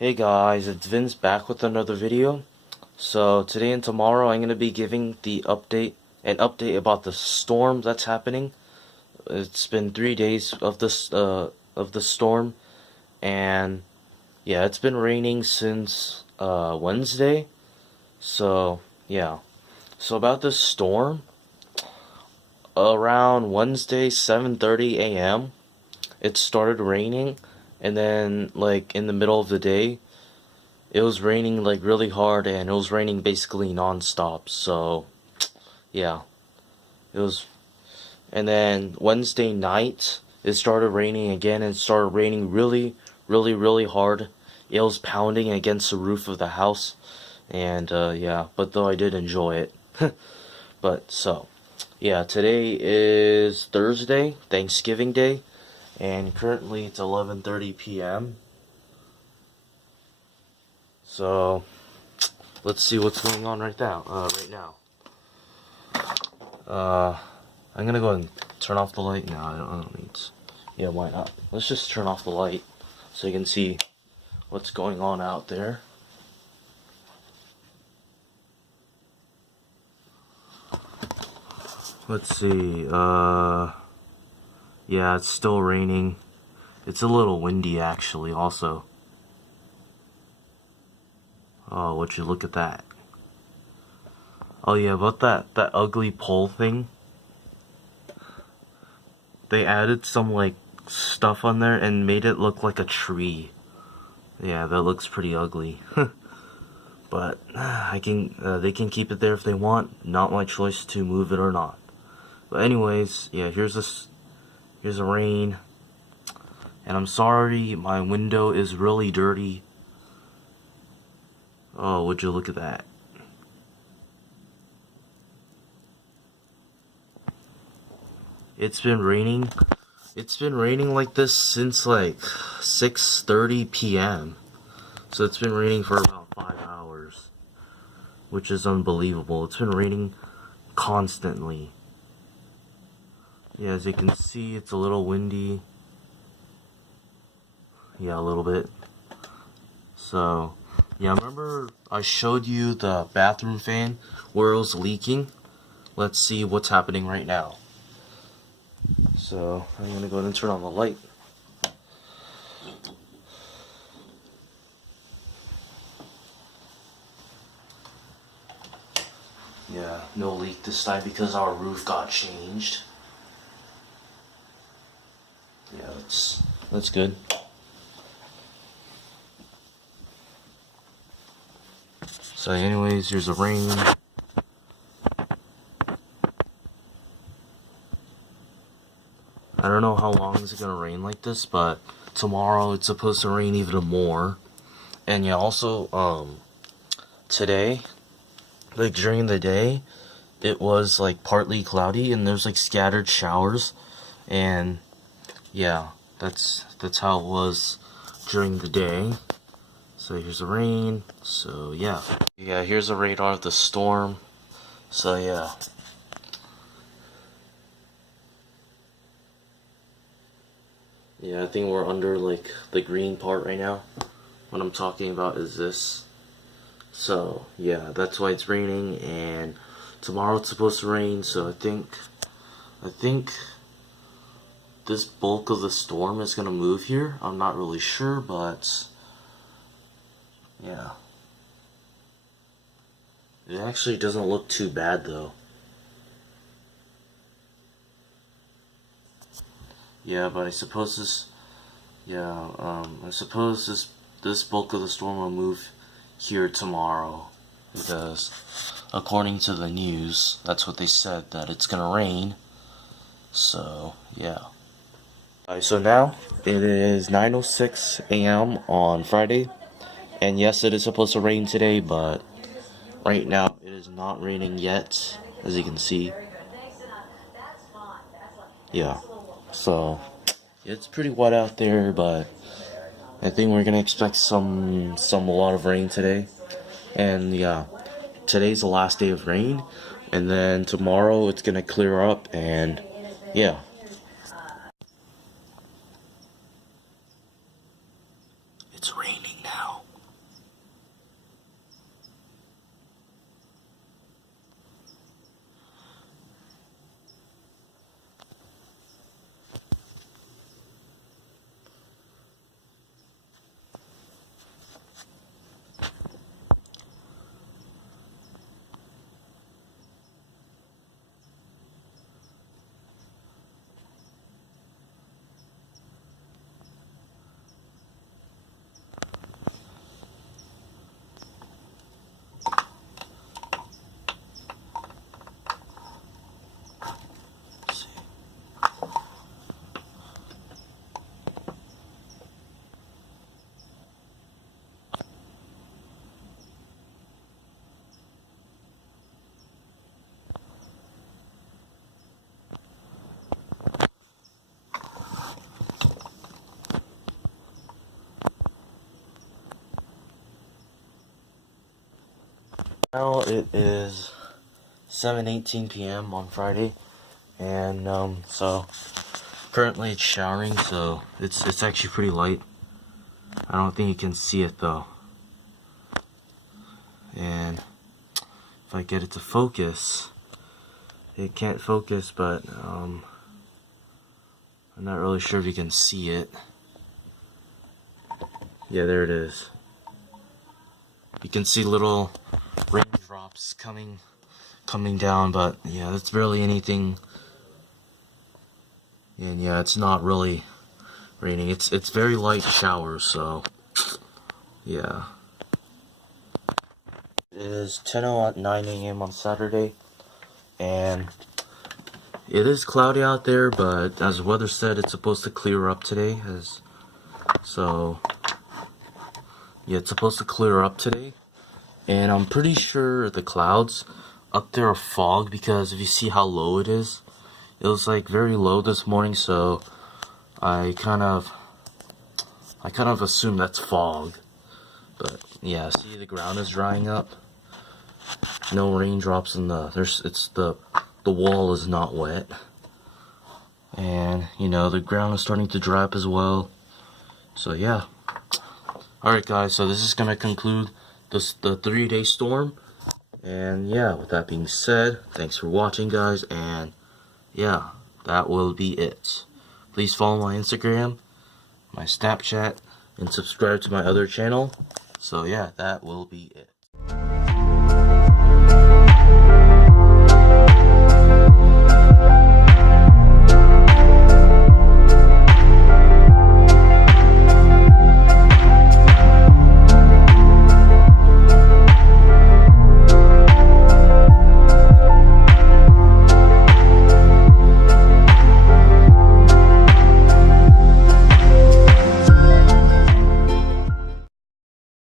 Hey guys, it's Vince back with another video. So today and tomorrow I'm going to be giving an update about the storm that's happening. It's been 3 days of the storm, and yeah, it's been raining since Wednesday. So yeah. So about this storm, around Wednesday 7:30 a.m. it started raining, and then like in the middle of the day it was raining like really hard, and it was raining basically non-stop. So yeah, it was. And then Wednesday night it started raining again, and it started raining really hard. It was pounding against the roof of the house, and yeah, but though I did enjoy it. But so yeah, today is Thursday, Thanksgiving Day, and currently it's 11:30 p.m. So let's see what's going on right now. I'm gonna go ahead and turn off the light. No, I don't need to. Yeah, why not? Let's just turn off the light so you can see what's going on out there. Let's see. Yeah, it's still raining. It's a little windy actually also. Oh, would you look at that? Oh yeah, about that ugly pole thing. They added some like stuff on there and made it look like a tree. Yeah, that looks pretty ugly. But they can keep it there if they want. Not my choice to move it or not. But anyways, yeah, here's the rain. And I'm sorry, my window is really dirty. Oh, would you look at that? It's been raining. It's been raining like this since like 6:30 p.m. So it's been raining for about 5 hours, which is unbelievable. It's been raining constantly. Yeah, as you can see, it's a little windy. Yeah, a little bit. So, yeah, remember I showed you the bathroom fan where it was leaking? Let's see what's happening right now. So, I'm gonna go ahead and turn on the light. Yeah, no leak this time because our roof got changed. Yeah, that's good. So anyways, here's the rain. I don't know how long is it gonna rain like this, but tomorrow it's supposed to rain even more. And yeah, also today, like during the day, it was like partly cloudy and there's like scattered showers, and yeah, that's how it was during the day. So here's the rain. So yeah, here's the radar of the storm. So yeah. Yeah, I think we're under like the green part right now. What I'm talking about is this. So yeah, that's why it's raining, and tomorrow it's supposed to rain. So I think this bulk of the storm is gonna move here. I'm not really sure, but yeah, it actually doesn't look too bad though. Yeah, but I suppose this bulk of the storm will move here tomorrow, because according to the news, that's what they said, that it's gonna rain. So yeah. Alright, so now it is 9:06 a.m. on Friday, and yes, it is supposed to rain today, but right now it is not raining yet, as you can see. Yeah. So it's pretty wet out there, but I think we're gonna expect a lot of rain today. And yeah, today's the last day of rain, and then tomorrow it's gonna clear up, and yeah. It's raining. raining now. Now it is 7:18 p.m. on Friday, and so currently it's showering, so it's actually pretty light. I don't think you can see it though. And if I get it to focus, it can't focus, but I'm not really sure if you can see it. Yeah, there it is. You can see little raindrops coming down, but yeah, that's barely anything. And yeah, it's not really raining. It's very light showers, so yeah. It is 10:09 a.m. on Saturday, and it is cloudy out there, but as the weather said, it's supposed to clear up today. So yeah, it's supposed to clear up today. And I'm pretty sure the clouds up there are fog, because if you see how low it was like very low this morning, so I kind of assume that's fog. But yeah, see, the ground is drying up. No raindrops in the wall is not wet. And you know, the ground is starting to dry up as well. So yeah. Alright guys, so this is gonna conclude the 3-day storm. And yeah, with that being said, thanks for watching guys, and yeah, that will be it. Please follow my Instagram, my Snapchat, and subscribe to my other channel. So yeah, that will be it.